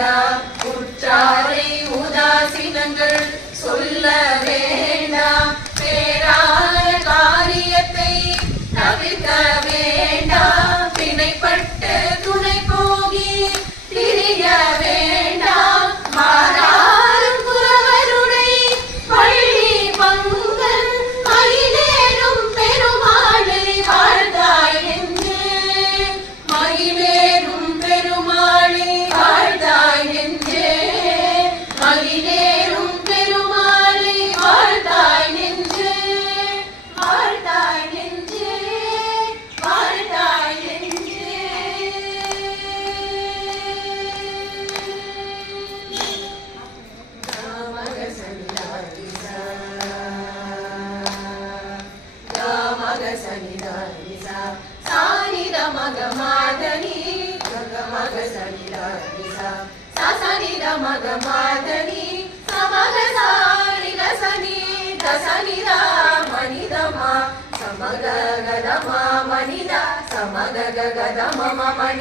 வேண்டாம், உற்றாரை உதாசீனங்கள் சொல்ல வேண்டாம், பேரான காரியத்தை தவிர்க்க வேண்டாம், பிணைப்பட்டு துணை போகி திரிய வேண்டாம், மாறாரும் குறவருடை பள்ளி பங்கன் மயிலேறும் பெருமாளை வாழ்ந்தாய் என்று, மயிலேறும் பெருமாளை வாழ்ந்தாய் என்று, மயிலேறும் பெருமாளை வாழ்ந்தாய் என்று, வாழ்ந்தாய் என்று, வாழ்ந்தாய் என்று. சானித மக மாதனி மக சனிதா சனித மக மாதனி சமக சாரித சனி தசனிதா மனிதமா சமக கதமா மனிதா சமக கதம மணி